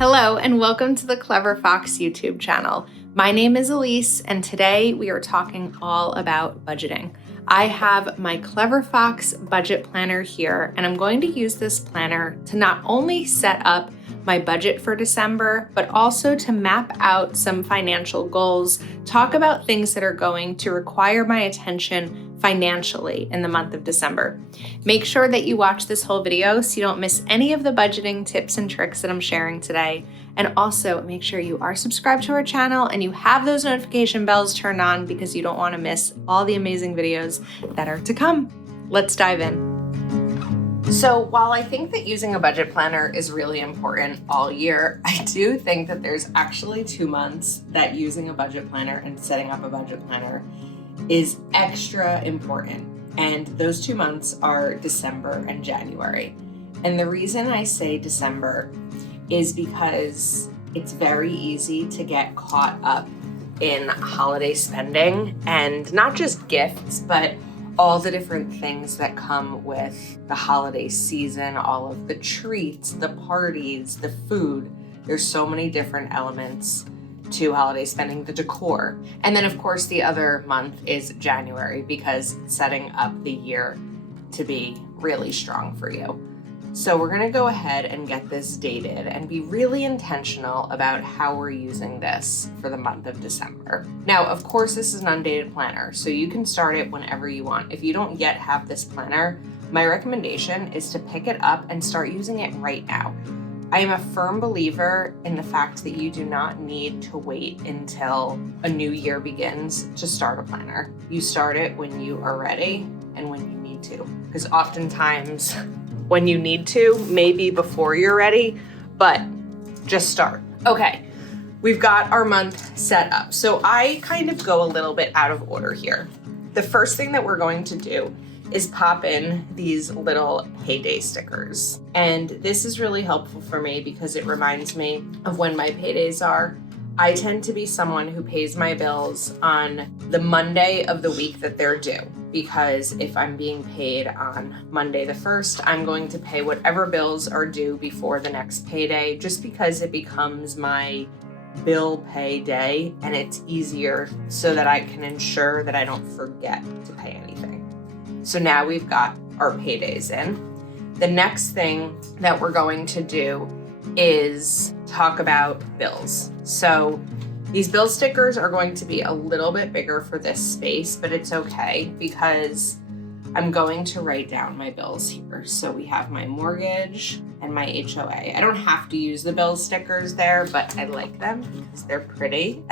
Hello and welcome to the Clever Fox YouTube channel. My name is Ilysse and today we are talking all about budgeting. I have my Clever Fox budget planner here and I'm going to use this planner to not only set up my budget for December, but also to map out some financial goals, talk about things that are going to require my attention financially in the month of December. Make sure that you watch this whole video so you don't miss any of the budgeting tips and tricks that I'm sharing today. And also make sure you are subscribed to our channel and you have those notification bells turned on because you don't want to miss all the amazing videos that are to come. Let's dive in. So while I think that using a budget planner is really important all year, I do think that there's actually 2 months that using a budget planner and setting up a budget planner is extra important. And those 2 months are December and January. And the reason I say December is because it's very easy to get caught up in holiday spending, and not just gifts, but all the different things that come with the holiday season, all of the treats, the parties, the food. There's so many different elements to holiday spending, the decor. And then of course the other month is January because it's setting up the year to be really strong for you. So we're gonna go ahead and get this dated and be really intentional about how we're using this for the month of December. Now, of course, this is an undated planner, so you can start it whenever you want. If you don't yet have this planner, my recommendation is to pick it up and start using it right now. I am a firm believer in the fact that you do not need to wait until a new year begins to start a planner. You start it when you are ready and when you need to, because oftentimes when you need to, maybe before you're ready, but just start. Okay, we've got our month set up. So I kind of go a little bit out of order here. The first thing that we're going to do is pop in these little payday stickers. And this is really helpful for me because it reminds me of when my paydays are. I tend to be someone who pays my bills on the Monday of the week that they're due, because if I'm being paid on Monday the 1st, I'm going to pay whatever bills are due before the next payday, just because it becomes my bill pay day and it's easier so that I can ensure that I don't forget to pay anything. So now we've got our paydays in. The next thing that we're going to do is talk about bills. So these bill stickers are going to be a little bit bigger for this space, but it's okay because I'm going to write down my bills here. So we have my mortgage and my HOA. I don't have to use the bill stickers there, but I like them because they're pretty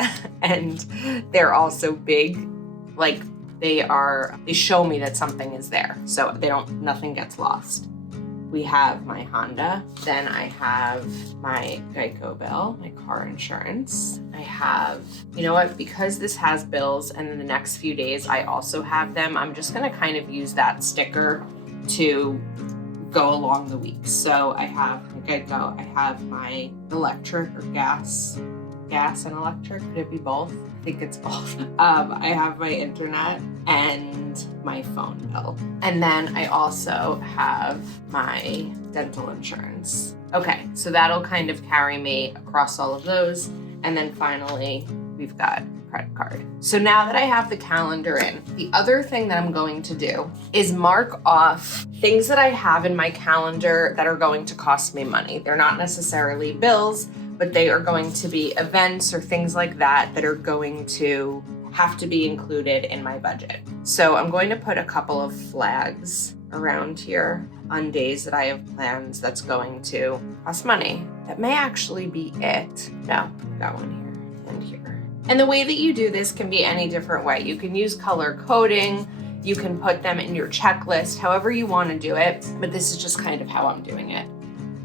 and they're also big. Like they show me that something is there. So nothing gets lost. We have my Honda, then I have my Geico bill, my car insurance. I have, you know what, because this has bills and in the next few days I also have them, I'm just gonna kind of use that sticker to go along the week. So I have my Geico, I have my electric or gas and electric, could it be both? I think it's both. I have my internet and my phone bill. And then I also have my dental insurance. Okay, so that'll kind of carry me across all of those. And then finally, we've got credit card. So now that I have the calendar in, the other thing that I'm going to do is mark off things that I have in my calendar that are going to cost me money. They're not necessarily bills, but they are going to be events or things like that that are going to have to be included in my budget. So I'm going to put a couple of flags around here on days that I have plans that's going to cost money. That may actually be it. No, I've got one here and here. And the way that you do this can be any different way. You can use color coding, you can put them in your checklist, however you want to do it, but this is just kind of how I'm doing it.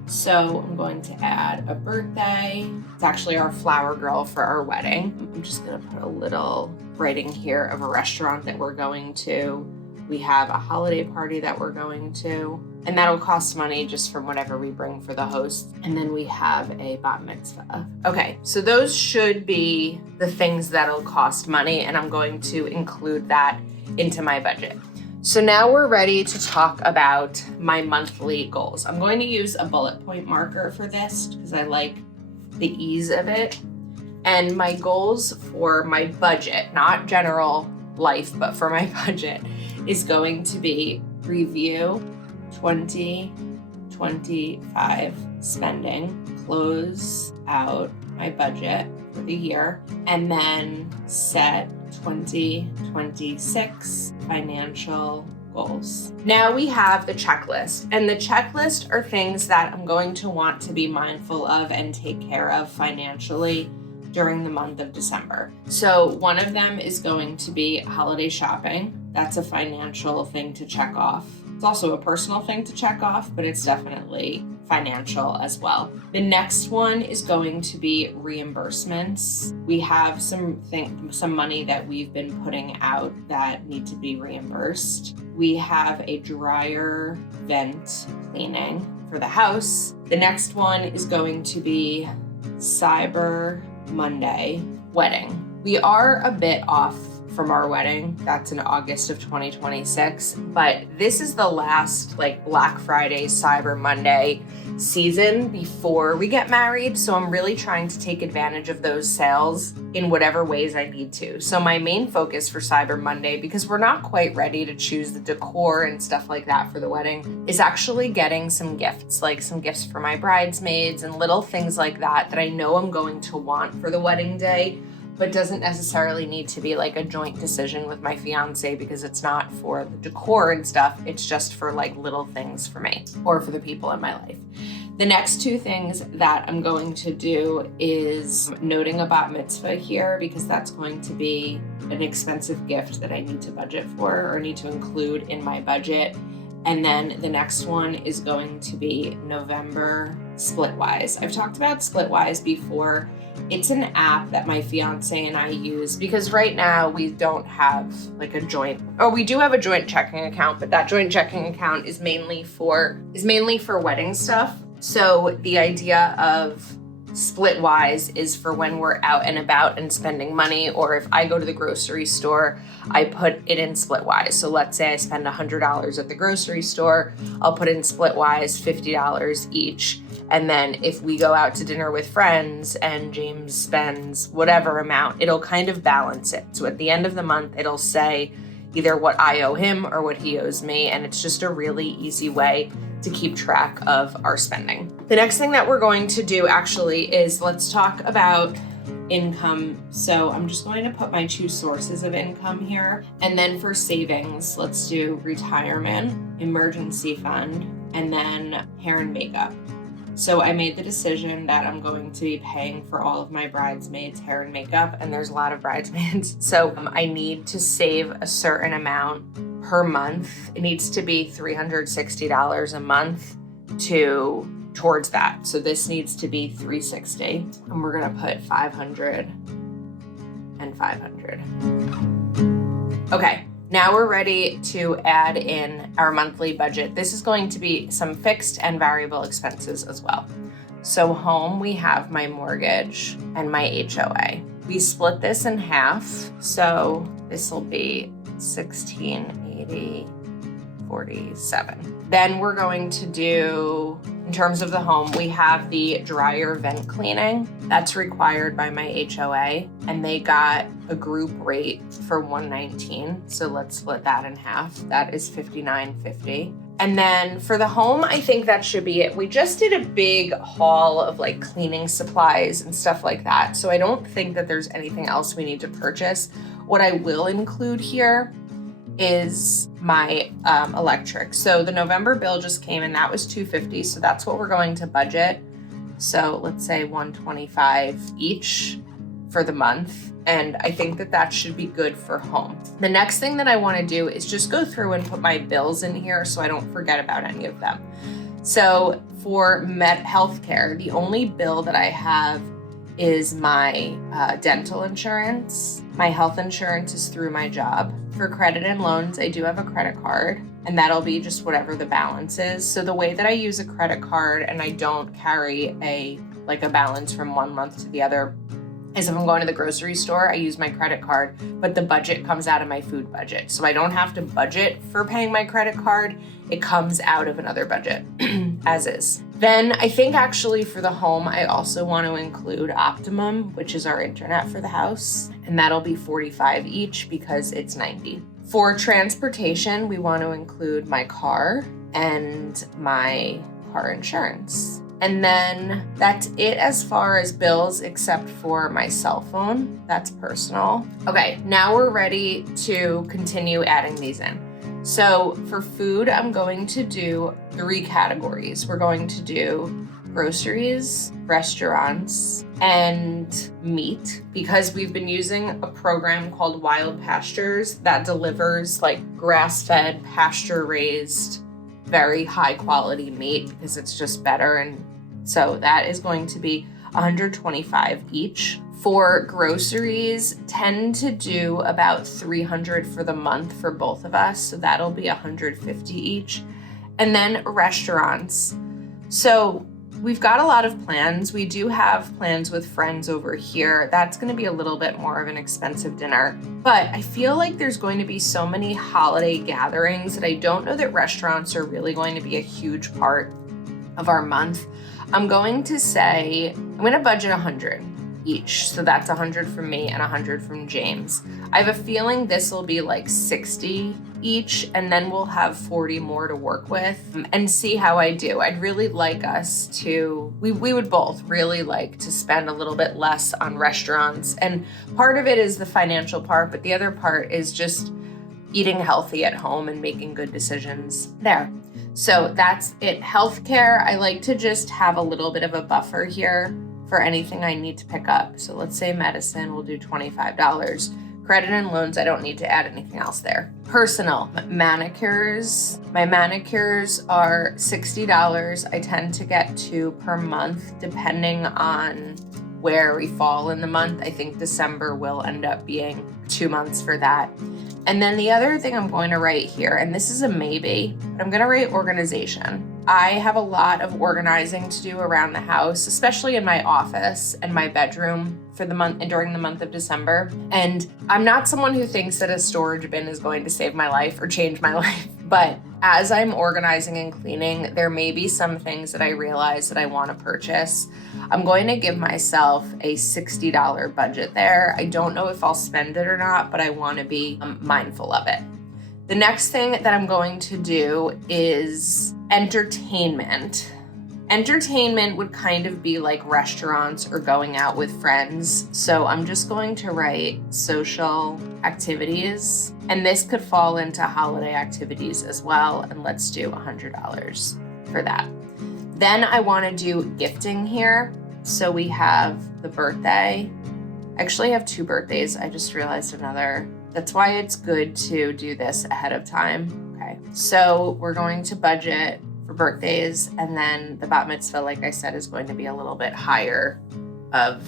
So I'm going to add a birthday. It's actually our flower girl for our wedding. I'm just gonna put a little writing here of a restaurant that we're going to. We have a holiday party that we're going to, and that'll cost money just from whatever we bring for the host. And then we have a bat mitzvah. Okay, so those should be the things that'll cost money, and I'm going to include that into my budget. So now we're ready to talk about my monthly goals. I'm going to use a bullet point marker for this because I like the ease of it. And my goals for my budget, not general life, but for my budget, is going to be review 2025 spending, close out my budget for the year, and then set 2026 financial goals. Now we have the checklist, and the checklist are things that I'm going to want to be mindful of and take care of financially during the month of December. So one of them is going to be holiday shopping. That's a financial thing to check off. It's also a personal thing to check off, but it's definitely financial as well. The next one is going to be reimbursements. We have some money that we've been putting out that need to be reimbursed. We have a dryer vent cleaning for the house. The next one is going to be Cyber Monday wedding. We are a bit off from our wedding. That's in August of 2026, but this is the last Black Friday, Cyber Monday season before we get married. So I'm really trying to take advantage of those sales in whatever ways I need to. So my main focus for Cyber Monday, because we're not quite ready to choose the decor and stuff like that for the wedding, is actually getting some gifts, like some gifts for my bridesmaids and little things like that I know I'm going to want for the wedding day, but doesn't necessarily need to be like a joint decision with my fiance, because it's not for the decor and stuff. It's just for like little things for me or for the people in my life. The next two things that I'm going to do is noting a bat mitzvah here, because that's going to be an expensive gift that I need to budget for or need to include in my budget. And then the next one is going to be November Splitwise. I've talked about Splitwise before. It's an app that my fiance and I use because right now we don't have like a joint, or we do have a joint checking account, but that joint checking account is mainly for wedding stuff. So the idea of Splitwise is for when we're out and about and spending money, or if I go to the grocery store, I put it in Splitwise. So let's say I spend $100 at the grocery store, I'll put in Splitwise $50 each. And then if we go out to dinner with friends and James spends whatever amount, it'll kind of balance it. So at the end of the month, it'll say either what I owe him or what he owes me. And it's just a really easy way to keep track of our spending. The next thing that we're going to do actually is let's talk about income. So I'm just going to put my two sources of income here. And then for savings, let's do retirement, emergency fund, and then hair and makeup. So I made the decision that I'm going to be paying for all of my bridesmaids' hair and makeup, and there's a lot of bridesmaids. So I need to save a certain amount per month. It needs to be $360 a month towards that. So this needs to be $360, and we're gonna put $500 and $500. Okay. Now we're ready to add in our monthly budget. This is going to be some fixed and variable expenses as well. So home, we have my mortgage and my HOA. We split this in half. So this will be $1,680.47. Then we're going to do, in terms of the home, we have the dryer vent cleaning. That's required by my HOA, and they got a group rate for $119. So let's split that in half. That is $59.50. And then for the home, I think that should be it. We just did a big haul of like cleaning supplies and stuff like that. So I don't think that there's anything else we need to purchase. What I will include here is my electric. So the November bill just came and that was $250. So that's what we're going to budget. So let's say $125 each for the month. And I think that that should be good for home. The next thing that I want to do is just go through and put my bills in here so I don't forget about any of them. So for healthcare, the only bill that I have is my dental insurance. My health insurance is through my job. For credit and loans, I do have a credit card, and that'll be just whatever the balance is. So the way that I use a credit card and I don't carry a balance from one month to the other is if I'm going to the grocery store, I use my credit card, but the budget comes out of my food budget. So I don't have to budget for paying my credit card. It comes out of another budget as is. Then I think actually for the home, I also want to include Optimum, which is our internet for the house. And that'll be $45 each because it's $90. For transportation, we want to include my car and my car insurance. And then that's it as far as bills, except for my cell phone. That's personal. Okay, now we're ready to continue adding these in. So for food, I'm going to do 3 categories. We're going to do groceries, restaurants, and meat, because we've been using a program called Wild Pastures that delivers like grass-fed, pasture-raised, very high-quality meat because it's just better. And so that is going to be $125 each. For groceries, tend to do about $300 for the month for both of us. So that'll be $150 each. And then restaurants. So we've got a lot of plans. We do have plans with friends over here. That's going to be a little bit more of an expensive dinner. But I feel like there's going to be so many holiday gatherings that I don't know that restaurants are really going to be a huge part of our month. I'm going to say, I'm going to budget $100 each. So that's $100 from me and $100 from James. I have a feeling this will be like $60 each, and then we'll have $40 more to work with and see how I do. I'd really like us to, we would both really like to spend a little bit less on restaurants. And part of it is the financial part, but the other part is just eating healthy at home and making good decisions there. So that's it. Healthcare, I like to just have a little bit of a buffer here for anything I need to pick up. So let's say medicine, we'll do $25. Credit and loans, I don't need to add anything else there. Personal, manicures. My manicures are $60. I tend to get 2 per month, depending on where we fall in the month. I think December will end up being 2 months for that. And then the other thing I'm going to write here, and this is a maybe, but I'm going to write organization. I have a lot of organizing to do around the house, especially in my office and my bedroom for the month and during the month of December. And I'm not someone who thinks that a storage bin is going to save my life or change my life. But as I'm organizing and cleaning, there may be some things that I realize that I want to purchase. I'm going to give myself a $60 budget there. I don't know if I'll spend it or not, but I want to be mindful of it. The next thing that I'm going to do is entertainment. Entertainment would kind of be like restaurants or going out with friends. So I'm just going to write social activities, and this could fall into holiday activities as well. And let's do $100 for that. Then I want to do gifting here. So we have the birthday. I actually have 2 birthdays. I just realized another. That's why it's good to do this ahead of time. Okay, so we're going to budget for birthdays, and then the bat mitzvah, like I said, is going to be a little bit higher of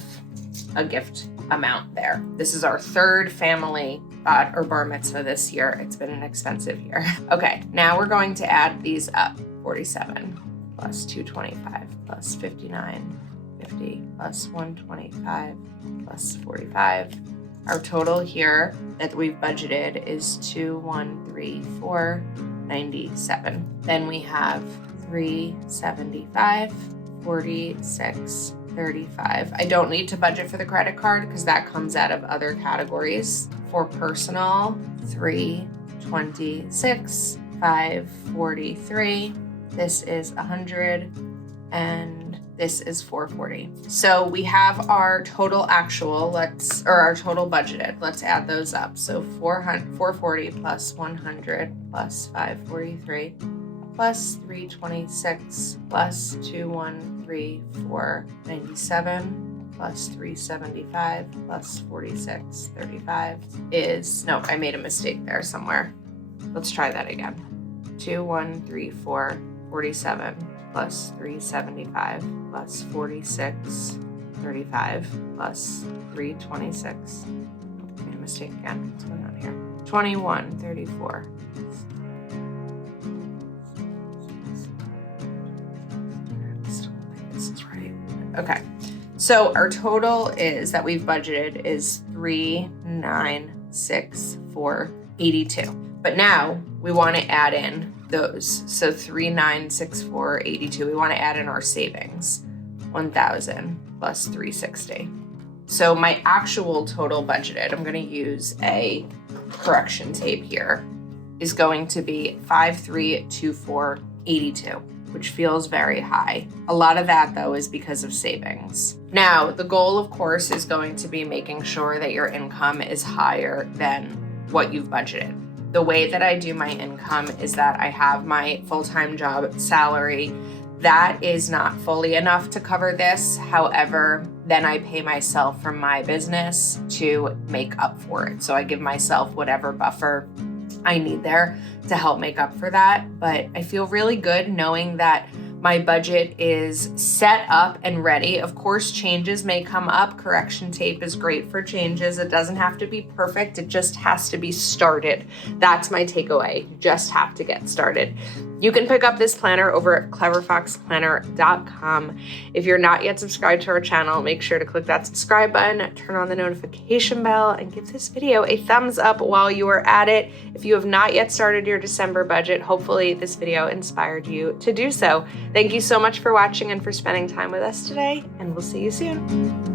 a gift amount there. This is our 3rd family bat or bar mitzvah this year. It's been an expensive year. Okay, now we're going to add these up. 47 plus 225 plus 59, 50 plus 125 plus 45. Our total here that we've budgeted is 2,134.97. Then we have 375, 46, 35. I don't need to budget for the credit card because that comes out of other categories. For personal, 326, 543. This is 100, and this is 440. So we have our total actual, our total budgeted. Let's add those up. So 440 plus 100 plus 543 plus 326 plus 2,134.97 plus 375 plus 46.35 is, no, I made a mistake there somewhere. Let's try that again. 2,134.47 plus 375 plus 46.35 plus 326. Made a mistake again. What's going on here? 21.34. Still don't think this is right. Okay. So our total is that we've budgeted is 3,964.82. But now we want to add in those. So 396482. We want to add in our savings. 1,000 plus 360. So my actual total budgeted, I'm going to use a correction tape here, is going to be 532482, which feels very high. A lot of that though is because of savings. Now, the goal of course is going to be making sure that your income is higher than what you've budgeted. The way that I do my income is that I have my full-time job salary. That is not fully enough to cover this. However, then I pay myself from my business to make up for it. So I give myself whatever buffer I need there to help make up for that. But I feel really good knowing that my budget is set up and ready. Of course, changes may come up. Correction tape is great for changes. It doesn't have to be perfect. It just has to be started. That's my takeaway. You just have to get started. You can pick up this planner over at cleverfoxplanner.com. If you're not yet subscribed to our channel, make sure to click that subscribe button, turn on the notification bell, and give this video a thumbs up while you are at it. If you have not yet started your December budget, hopefully this video inspired you to do so. Thank you so much for watching and for spending time with us today, and we'll see you soon.